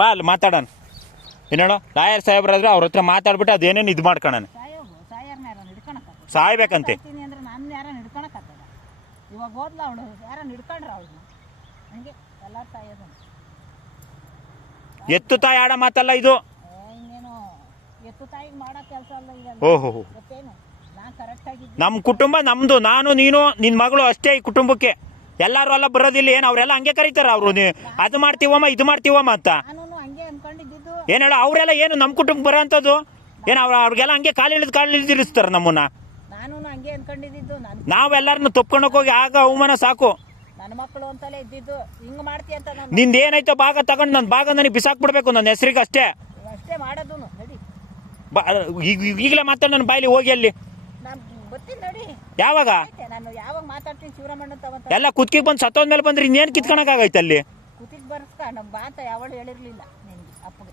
ಬಾ ಅಲ್ಲಿ ಮಾತಾಡೋಣ ಏನೇಳೋ ಲಾಯರ್ ಸಾಹೇಬ್ರಾದ್ರೆ ಅವ್ರ ಹತ್ರ ಮಾತಾಡ್ಬಿಟ್ಟು ಅದೇನೇನು ಇದು ಮಾಡ್ಕೊಳಣ ಸಾಯ್ಬೇಕಂತೆ ಇವಾಗ ಹೋದ್ಲ ಅವಳು ಯಾರನ್ನ ಹಿಡ್ಕೊಂಡ್ರ ಅವಳನ್ನ ಹಂಗೆ ಎಲ್ಲಾರು ಸಾಯೋದು. ಎತ್ತು ತಾಯಿ ಆಡ ಮಾತಲ್ಲ ಇದು. ಇನ್ನೇನು ಎತ್ತು ತಾಯಿಗೆ ಮಾಡೋ ಕೆಲಸ ಅಲ್ಲ ಈಗ. ಓಹೋ ಗೊತ್ತೇನು ನಾನು ಕರೆಕ್ಟ್ ಆಗಿದ್ದೆ. ನಮ್ಮ ಕುಟುಂಬ ನಮ್ದು, ನಾನು ನೀನು ನಿನ್ನ ಮಗಳು ಅಷ್ಟೇ ಈ ಕುಟುಂಬಕ್ಕೆ. ಎಲ್ಲಾರು ಎಲ್ಲ ಬರೋದಿಲ್ಲ ಏನು? ಅವರೆಲ್ಲ ಹಂಗೆ ಕರೀತಾರ ಅವರು, ಅದು ಮಾಡ್ತೀವಮ್ಮ ಇದು ಮಾಡ್ತೀವಮ್ಮ ಅಂತ. ನಾನು ಹಂಗೆ ಅನ್ಕೊಂಡಿದ್ದು. ಏನು ಹೇಳ ಅವರೆಲ್ಲ ಏನು ನಮ್ಮ ಕುಟುಂಬ ಬರೋ ಅಂಥದ್ದು ಏನು? ಅವ್ರಿಗೆಲ್ಲ ಹಂಗೆ ಕಾಲು ಇಳಿದಿರಿಸ್ತಾರೆ ನಮ್ಮನ್ನ. ನಾನು ಹಂಗೆ ಅನ್ಕೊಂಡಿದ್ದು. ನಾವೆಲ್ಲರನ್ನು ತಪ್ಕೊಂಡೋಗಿ ಹೋಗಿ ಆಗ ಅವಮಾನ ಸಾಕು. ನನ್ನ ಮಕ್ಕಳು ಅಂತಲೇ ಇದ್ದಿದ್ದು. ಹಿಂಗ್ ಮಾಡ್ತೀಯ ಅಂತ ನಿಂದ ಏನಾಯ್ತೋ ಭಾಗ ತಗೊಂಡು ನನ್ನ ಭಾಗ ನನಗೆ ಬಿಸಾಕ್ಬಿಡ್ಬೇಕು ನನ್ನ ಹೆಸರಿಗೆ ಅಷ್ಟೇ. ಅಷ್ಟೇ ಮಾಡೋದು ನಡಿ. ಈಗಲೇ ಮಾತಾಡ ನನ್ನ ಬಾಯಲ್ಲಿ ಹೋಗಿ ಅಲ್ಲಿ. ಗೊತ್ತಿಲ್ಲ ನಡಿ. ಯಾವಾಗ ನಾನು ಯಾವಾಗ ಮಾತಾಡ್ತೀನಿ ಶಿವರಾಮಣ್ಣ ತಗೊಂತ ಎಲ್ಲ ಕುತ್ತಿಗೆ ಬಂದು ಸತ್ತೋದ್ಮೇಲೆ ಬಂದ್ರೆ ಇನ್ನೇನು ಕಿತ್ಕೊಳಕಾಗೈತೆ ಅಲ್ಲಿ? ಕುತ್ತಿಗೆ ಬರ್ಸ್ಕ ನಮ್ಮ ಬಾ ಅಂತ ಯಾವಳು ಹೇಳಿರ್ಲಿಲ್ಲ ನಿನ್ಗೆ. ಅಪ್ಪಗೆ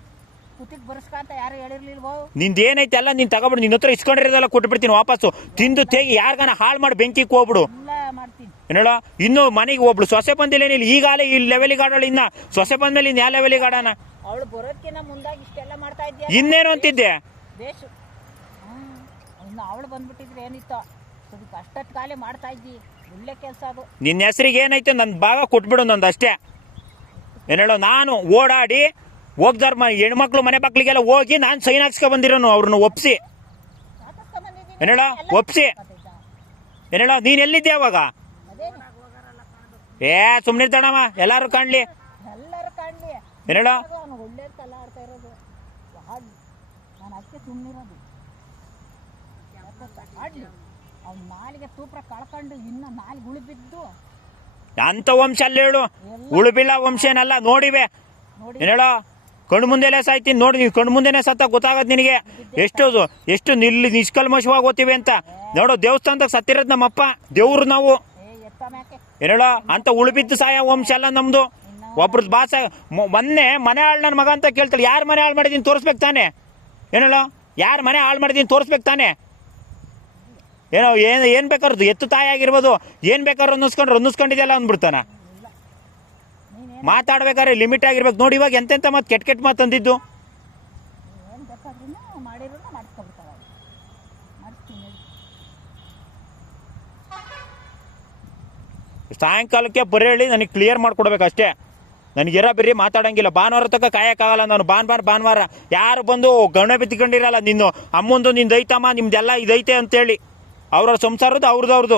ಕುತ್ತಿಗೆ ಬರ್ಸ್ಕ ಅಂತ ಯಾರು ಹೇಳಿರ್ಲಿಲ್ವೋ. ನಿಂದ ಏನೈತೆ ಎಲ್ಲ ನೀನು ತಗೊಬಿಡು. ನಿನ್ನ ಹತ್ರ ಇಸ್ಕೊಂಡಿರೋದೆಲ್ಲ ಕೊಟ್ಬಿಡ್ತೀನಿ ವಾಪಸ್ಸು. ತಿಂದು ತೇಗಿ ಯಾರಿಗಾನ ಹಾಳು ಮಾಡಿ ಬೆಂಕಿಗೆ ಹೋಗ್ಬಿಡು. ಎಲ್ಲ ಮಾಡ್ತೀನಿ ಏನೇಳ ಇನ್ನು ಮನೆಗೆ ಒಬ್ಳು ಸೊಸೆ ಬಂದಿಲ್ಲೇನಿಲ್ಲ. ಈಗಾಲೇ ಈ ಲೆವೆಲಿಗೆ ಆಡೋಳು. ಇನ್ನ ಸೊಸೆ ಬಂದ್ಮೇಲೆ ಇನ್ನು ಯಾವ ಲೆವೆಲಿಗೆ ಆಡೋಣ? ಅವಳು ಬರೋದಕ್ಕಿಂತ ಮುಂದಾಗಿ ಇಷ್ಟೆಲ್ಲ ಮಾಡ್ತಾ ಇದ್ದೆ. ಇನ್ನೇನು ಅಂತಿದ್ದೆ? ಬೇಸು. ಇನ್ನು ಅವಳು ಬಂದ್ಬಿಟ್ಟಿದ್ರೆ ಏನಿತ್ತು ಅದಕ್ಕೆ ಅಷ್ಟಟ್ಟು ಕಾಲೇ ಮಾಡ್ತಾ ಇದ್ದಿ. ಒಳ್ಳೆ ಕೆಲಸ ಅದು. ನಿನ್ನ ಹೆಸರಿಗೆ ಏನೈತೆ ನನ್ನ ಭಾಗ ಕೊಟ್ಬಿಡು ನಂದು ಅಷ್ಟೇ. ಏನೇಳೋ ನಾನು ಓಡಾಡಿ ಹೋಗ್ದಾರ ಹೆಣ್ಮಕ್ಳು ಮನೆ ಮಕ್ಳಿಗೆಲ್ಲ ಹೋಗಿ ನಾನು ಸೈನ್ ಹಾಕ್ಸ್ಕೊ ಬಂದಿರೋನು ಅವ್ರನ್ನ ಒಪ್ಸಿ. ಏನೇಳ ಒಪ್ಸಿ. ಏನೇಳ ನೀನು ಎಲ್ಲಿದ್ದೆ ಅವಾಗ? ಸುಮ್ಮನಿರ್ತಾಣಮ್ಮ ಎಲ್ಲಾರು ಕಾಣ್ಲಿ. ಎಲ್ಲರೂ ಕಾಣ್ಲಿ. ಏನೇಳ ಒಳ್ಳೆ ಕಲ ಆಡ್ತಾ ಇರೋದು. ನಾನು ಅದಕ್ಕೆ ಸುಮ್ಮನಿರೋದು. ಆಡ್ಲಿ ಅವ್ನ ನಾಲಿಗೆ ತೂಪ್ರ ಕಳ್ಕೊಂಡು ಇನ್ನ ನಾಲಿಗೆ ಉಳಿಬಿದ್ದು ಅಂತ ವಂಶ ಅಲ್ಲ ಹೇಳು. ಉಳುಬಿಲ್ಲ ವಂಶ ಏನಲ್ಲ ನೋಡಿವೆ. ಏನೇಳ ಕಣ್ಣು ಮುಂದೆಲೆ ಸಾಯ್ತೀನಿ ನೋಡಿ. ನೀವು ಕಣ್ಣು ಮುಂದೆನೆ ಸತ್ತ ಗೊತ್ತಾಗದ್ ನಿನಗೆ ಎಷ್ಟು ನಿಷ್ಕಲ್ಮಶವಾಗಿ ಓದ್ತೀವಿ ಅಂತ. ನೋಡು ದೇವಸ್ಥಾನದಾಗ ಸತ್ತಿರೋದು ನಮ್ಮಪ್ಪ ದೇವ್ರು ನಾವು. ಏನೇಳ ಅಂತ ಉಳುಬಿದ್ದು ಸಾಯ ವಂಶ ಅಲ್ಲ ನಮ್ದು. ಒಬ್ರದ್ದು ಬಾಸ ಮೊನ್ನೆ ಮನೆ ಹಾಳು ನನ್ನ ಮಗ ಅಂತ ಕೇಳ್ತಾಳೆ. ಯಾರು ಮನೆ ಹಾಳು ಮಾಡಿದೀನಿ ತೋರಿಸ್ಬೇಕು ತಾನೆ? ಏನೇಳ ಯಾರು ಮನೆ ಹಾಳು ಮಾಡಿದೀನಿ ತೋರಿಸ್ಬೇಕು ತಾನೆ? ಏನೋ ಏನು ಬೇಕಾರದು ಎತ್ತು ತಾಯಿ ಆಗಿರ್ಬೋದು, ಏನು ಬೇಕಾದ್ರು ಅನ್ನಿಸ್ಕೊಂಡಿದೆಯಲ್ಲ ಅಂದ್ಬಿಡ್ತಾನ. ಮಾತಾಡ್ಬೇಕಾದ್ರೆ ಲಿಮಿಟ್ ಆಗಿರ್ಬೇಕು ನೋಡಿ. ಇವಾಗ ಎಂತೆಂತ ಮಾತು ಕೆಟ್ಟ ಮಾತು ಅಂದಿದ್ದು. ಸಾಯಂಕಾಲಕ್ಕೆ ಬರೀ ಹೇಳಿ ನನಗೆ ಕ್ಲಿಯರ್ ಮಾಡ್ಕೊಡ್ಬೇಕು ಅಷ್ಟೇ. ನನಗಿರೋ ಬೇರೆ ಮಾತಾಡಂಗಿಲ್ಲ. ಭಾನುವಾರ ತಕ್ಕ ಕಾಯಕ್ಕಾಗಲ್ಲ ನಾನು. ಭಾನುವಾರ ಯಾರು ಬಂದು ಗಣ ಬಿತ್ಕೊಂಡಿರಲ್ಲ. ನಿನ್ನು ಅಮ್ಮಂದು ನಿಂದು ಐತಮ್ಮ ನಿಮ್ದೆಲ್ಲ ಇದೈತೆ ಅಂತೇಳಿ ಅವ್ರವ್ರ ಸಂಸಾರದ್ದು ಅವ್ರದ್ದು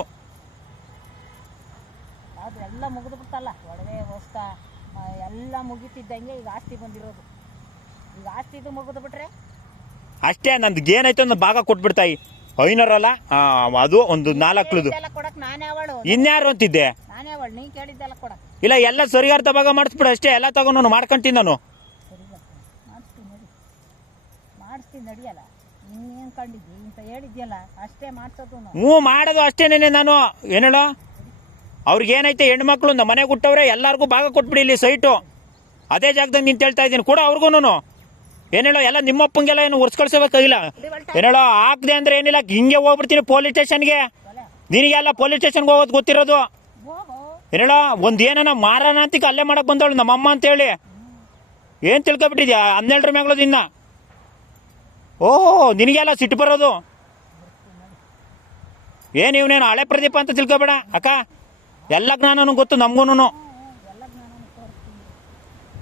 ಎಲ್ಲ ಮುಗಿದು ಬಿಟ್ಟಲ್ಲ. ಒಡವೆ ಹೊಸ್ತ ಎಲ್ಲ ಮುಗಿತಿದ್ದಂಗೆ ಈಗ ಆಸ್ತಿ ಬಂದಿರೋದು. ಈಗ ಆಸ್ತಿದು ಮುಗಿದು ಬಿಟ್ರೆ ಅಷ್ಟೇ. ನಂದು ಏನಾಯ್ತು ನನ್ನ ಭಾಗ ಕೊಟ್ಬಿಡ್ತಾಯಿ. ಐನೂರಲ್ಲ ಅದು ಒಂದು 4 ಕೊಡಕ್ ನಾನೇ ಅವಳು. ಇನ್ಯಾರು ಅಂತಿದ್ದೆ? ನಾನೇ ಅವಳು. ನೀ ಕೇಳಿದ್ದೆಲ್ಲ ಕೊಡಕ್ ಇಲ್ಲ ಎಲ್ಲ ಸರಿಯಾರ್ಥ ಭಾಗ ಮಾಡಿಸ್ಬಿಡು ಅಷ್ಟೇ. ಎಲ್ಲ ತಗೊಂಡು ಮಾಡ್ಕೊಂತೀನಿ ನಾನು. ಮಾಡಿಸ್ತೀನಿ ನಡಿಯಲ್ಲ. ನೀನ್ ಕಂಡಿದ್ದಿ ಅಂತ ಹೇಳಿದ್ಯಲ್ಲ ಅಷ್ಟೇ ಮಾಡ್ಸೋದು. ಹ್ಞೂ ಮಾಡೋದು ಅಷ್ಟೇನೇನೆ ನಾನು. ಏನೇಳ ಅವ್ರಿಗೆ ಏನೈತೆ ಹೆಣ್ಮಕ್ಳು ನಮ್ಮ ಮನೆಗೆ ಹುಟ್ಟವ್ರೆ ಎಲ್ಲರಿಗೂ ಭಾಗ ಕೊಟ್ಬಿಡಿ. ಇಲ್ಲಿ ಸೈಟು ಅದೇ ಜಾಗದಾಗ ನಿಂತು ಹೇಳ್ತಾ ಇದ್ದೀನಿ ಕೂಡ ಅವ್ರಿಗೂ. ಏನೇಳೋ ಎಲ್ಲ ನಿಮ್ಮಪ್ಪಂಗೆಲ್ಲ ಏನು ಒರ್ಸ್ಕೊಳ್ಸೋಬೇಕಾಗಿಲ್ಲ. ಏನೇಳೋ ಹಾಕ್ದೆ ಅಂದ್ರೆ ಏನಿಲ್ಲ ಹಿಂಗೆ ಹೋಗ್ಬಿಡ್ತೀನಿ ಪೊಲೀಸ್ ಸ್ಟೇಷನ್ಗೆ. ನಿನಗೆಲ್ಲ ಪೊಲೀಸ್ ಸ್ಟೇಷನ್ಗೆ ಹೋಗೋದು ಗೊತ್ತಿರೋದು. ಏನೇಳ ಒಂದು ಏನನ ಮಾರಣ ಅಂತಿಕ ಅಲ್ಲೇ ಮಾಡಕ್ ಬಂದವಳು ನಮ್ಮಮ್ಮ ಅಂತೇಳಿ ಏನು ತಿಳ್ಕೊಬಿಟ್ಟಿದ್ಯಾ? 12 ಮ್ಯಾಗ್ಳದು ಇನ್ನ. ಓಹ್ ನಿನಗೆಲ್ಲ ಸಿಟ್ಟು ಬರೋದು ಏನು? ಇವನೇನು ಹಳೆ ಪ್ರದೀಪ ಅಂತ ತಿಳ್ಕೊಬೇಡ ಅಕ್ಕ. ಎಲ್ಲ ಜ್ಞಾನನೂ ಗೊತ್ತು ನಮಗೂನು.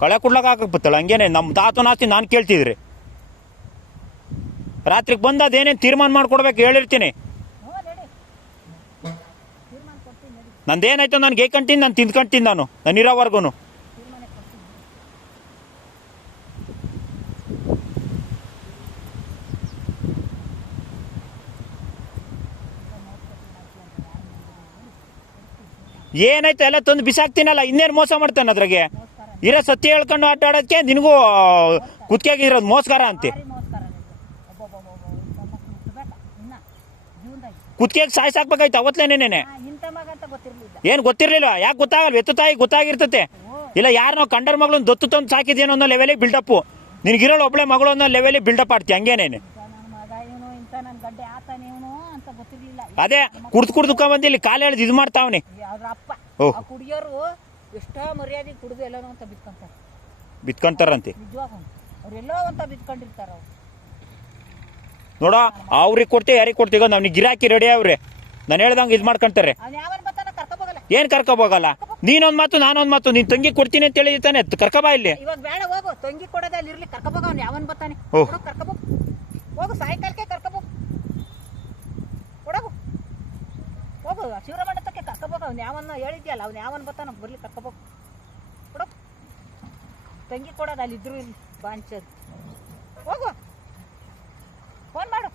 ಕಳೆ ಕುಡ್ಲಕ್ಕೆ ಹಾಕಕ್ಕೆ ಹಂಗೇನೆ ನಮ್ಮ ತಾತನ ಆಸ್ತಿ ನಾನು ಕೇಳ್ತಿದ್ರಿ. ರಾತ್ರಿಗೆ ಬಂದು ಅದೇನೇನು ತೀರ್ಮಾನ ಮಾಡ್ಕೊಡ್ಬೇಕು ಹೇಳಿರ್ತೀನಿ. ನಂದೇನಾಯ್ತು ನಾನು ಗೇಕಂತೀನಿ, ನಾನು ತಿಂದ್ಕೊಂತೀನಿ ನಾನು ಇರೋವರೆಗೂ. ಏನಾಯ್ತು ಎಲ್ಲ ತಂದು ಬಿಸಾಕ್ತೀನಲ್ಲ. ಇನ್ನೇನು ಮೋಸ ಮಾಡ್ತಾನೆ ಅದ್ರಾಗೆ? ಇರೋ ಸತ್ಯ ಹೇಳ್ಕೊಂಡು ಆಟ ಆಡೋದಕ್ಕೆ ನಿನಗೂ ಕುತ್ಕೆಗಿರೋದು ಮೋಸ್ಕಾರ ಅಂತೆ. ಕುತ್ಕೆಗೆ ಸಾಯ್ಸಾಕ್ಬೇಕಾಯ್ತು ಅವತ್ತೇನೇನೆ. ಏನು ಗೊತ್ತಿರ್ಲಿಲ್ಲ? ಯಾಕೆ ಗೊತ್ತಾಗಲ್ಲ? ಎತ್ತು ತಾಯಿ ಗೊತ್ತಾಗಿರ್ತತೆ. ಇಲ್ಲ ಯಾರು ನಾವು ಕಂಡರ್ ಮಗಳನ್ನ ದತ್ತು ತಂದು ಸಾಕಿದೇನೋ ಅನ್ನೋ ಲೆವೆಲಿಗೆ ಬಿಲ್ಡಪ್ಪು. ನಿನಗಿರೋಳು ಒಬ್ಬಳೆ ಮಗಳು ಅನ್ನೋ ಲೆವೆಲಿಗೆ ಬಿಲ್ಡಪ್ ಆಡ್ತಿ ಹಂಗೇನೇನೆ. ಅದೇ ಕುಡ್ದು ಬಂದು ಇಲ್ಲಿ ಕಾಲು ಎಳ್ದು ಇದು ಮಾಡ್ತಾವನಿ. ಕುಡಿಯೋರು ಎಷ್ಟೋ ಮರ್ಯಾದೆ ಕುಡಿದು ಎಲ್ಲನೋ ಅಂತ ಬಿಟ್ಕೊಂತಾರೆ. ಬಿತ್ಕೊಂತಾರಂತೆ. ನಿಜವಾಗೂ ಅವ್ರೆಲ್ಲೋ ಅಂತ ಬಿತ್ಕೊಂಡಿರ್ತಾರ ಅವ್ರು. ನೋಡೋ ಅವ್ರಿಗೆ ಕೊಡ್ತೀವಿ ಯಾರಿಗೆ ಕೊಡ್ತೀವಿ ನಮ್ಗೆ ಗಿರಾಕಿ ರೆಡಿ ಅವ್ರೆ, ನಾನು ಹೇಳ್ದಂಗೆ ಇದು ಮಾಡ್ಕೊಂತಾರೆ. ಅವ್ನು ಯಾವನ್ ಬರ್ತಾನ ಕರ್ಕೊಬೋಗಲ್ಲ. ಏನು ಕರ್ಕೊಬೋಗಲ್ಲ, ನೀನೊಂದು ಮಾತು ನಾನೊಂದು ಮಾತು, ನೀನು ತಂಗಿ ಕೊಡ್ತೀನಿ ಅಂತ ಹೇಳಿ ತಾನೆ ಕರ್ಕೊಬಾ ಇಲ್ಲಿ. ಇವಾಗ ಬೇಡ ಹೋಗು, ತಂಗಿ ಕೊಡೋದೇ ಅಲ್ಲಿ ಇರ್ಲಿ, ಕರ್ಕೊಬೋಗ. ಅವ್ನು ಯಾವನ್ ಬರ್ತಾನೆ ಓಹ್. ಕರ್ಕೊಬೋಗು, ಹೋಗು ಸಾಯಂಕಾಲಕ್ಕೆ ಕರ್ಕೊಬೋಗು, ಕೊಡಗು ಹೋಗು ಶಿವರಾಮಣ್ಣತ್ತಕ್ಕೆ ಕರ್ಕೊಬೋಗ. ಅವ್ನು ಯಾವನ್ನ ಹೇಳಿದ್ಯಲ್ಲ, ಅವ್ನು ಯಾವನ್ ಬರ್ತಾನ ಬರ್ಲಿ ಕರ್ಕೊಬೋಗು, ಕೊಡಗು. ತಂಗಿ ಕೊಡೋದು ಅಲ್ಲಿ ಇದ್ರು ಇರ್ಲಿ ಬಾಂಚದು. ಹೋಗು ಫೋನ್ ಮಾಡು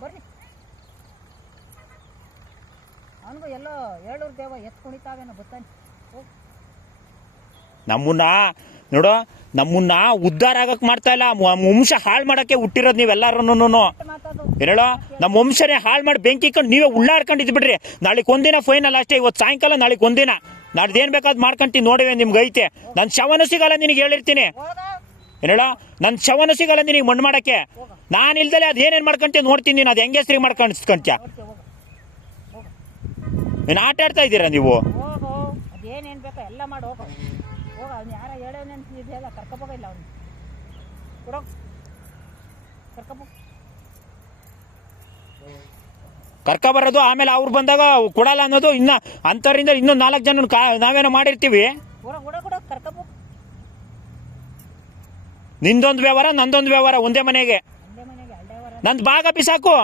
ಬರ್ರಿ. ಅವನಿಗೂ ಎಲ್ಲೋ ಏಳೂರು ದೇವ ಎತ್ತು ಕುಣಿತಾವೇನೋ ಬರ್ತಾನೆ. ಹೋಗು. ನಮ್ಮನ್ನ ನೋಡೋ, ನಮ್ಮನ್ನ ಉದ್ಧಾರ ಆಗಕ್ ಮಾಡ್ತಾ ಇಲ್ಲ, ವಂಶ ಹಾಳು ಮಾಡಕ್ಕೆ ಹುಟ್ಟಿರೋದು ನೀವೆಲ್ಲಾರೂನು. ಮಾತಾಡು ಹೇಳೋ, ನಮ್ಮ ವಂಶನೇ ಹಾಳು ಮಾಡಿ ಬೆಂಕಿ ಇಕ್ಕೊಂಡು ನೀವೇ ಉಳ್ಳಾಡ್ಕೊಂಡಿದ್ದು ಬಿಡ್ರಿ. ನಾಳೆಗೆ ಒಂದಿನ ಫೈನಲ್ ಅಷ್ಟೇ, ಇವತ್ತು ಸಾಯಂಕಾಲ ನಾಳೆಗೆ ಒಂದಿನ, ನಾಡ್ದು ಏನು ಬೇಕಾದ್ ಮಾಡ್ಕೊಂತೀನಿ ನೋಡಿವೆ ನಿಮ್ಗೆ ಐತೆ. ನನ್ನ ಶವನೂ ಸಿಗಲ್ಲ ನಿನಗೆ ಹೇಳಿರ್ತೀನಿ. ಹೋಗ ಹೇಳೋ, ನನ್ನ ಶವನೂ ಸಿಗಲ್ಲ ನಿನಗೆ ಮಣ್ಣು ಮಾಡಕ್ಕೆ. ನಾನು ಇಲ್ದಲೆ ಅದು ಏನೇನು ಮಾಡ್ಕೊಂತೀನಿ ನೋಡ್ತೀನಿ, ನೀನು ಅದು ಹೆಂಗೆ ಹೆಸ್ರಿಗೆ ಮಾಡ್ಕೊಂಡ್ಯ. ನೋಡ್ತೀವಿ ಹೋಗು ಹೋಗು ಏನು ಆಟ ಆಡ್ತಾ ಇದ್ದೀರಾ ನೀವು? ಹೋಗು, ಅದೇನೇನು ಬೇಕೋ ಎಲ್ಲ ಮಾಡಿ ಹೋಗು ಹೋಗ. ಅವ್ನು ಯಾರ ಹೇಳೋನೆಲ್ಲ ಕರ್ಕೊಬೋಗ. ಇಲ್ಲ ಅವ್ನು ಕೊಡೋಗು, ಕರ್ಕೊಬೋಗು. ಕರ್ಕೊಬರೋದು, ಆಮೇಲೆ ಅವ್ರು ಬಂದಾಗ ಕೊಡಲ್ಲ ಅನ್ನೋದು, ಇನ್ನು ಅಂಥವ್ರಿಂದ ಇನ್ನೊಂದು 4 ಜನ ನಾವೇನೋ ಮಾಡಿರ್ತೀವಿ. ಕೊಡ ಕೊಡ ಕೊಡ ಕರ್ಕೊಬೋಗು. ನಿಂದೊಂದು ವ್ಯವಹಾರ ನಂದೊಂದು ವ್ಯವಹಾರ ಒಂದೇ ಮನೆಗೆ. ಒಂದೇ ಮನೆಗೆ ಅಲ್ಡೇ ವರ ನಂದು ಭಾಗ ಬಿಸಾಕು,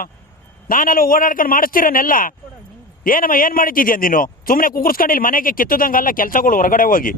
ನಾನೆಲ್ಲ ಓಡಾಡ್ಕೊಂಡು ಮಾಡಿಸ್ತೀರನ್ನೆಲ್ಲ. ಕೊಡು ನಿಂಗೆ. ಏನಮ್ಮ ಏನು ಮಾಡಿದ್ಯಾ ನೀನು? ಸುಮ್ಮನೆ ಕುಕ್ಕರ್ಸ್ಕೊಂಡು ಇಲ್ಲಿ ಮನೆಗೆ ಕಿತ್ತದಂಗಲ್ಲ ಕೆಲಸಗಳು ಹೊರಗಡೆ ಹೋಗಿ.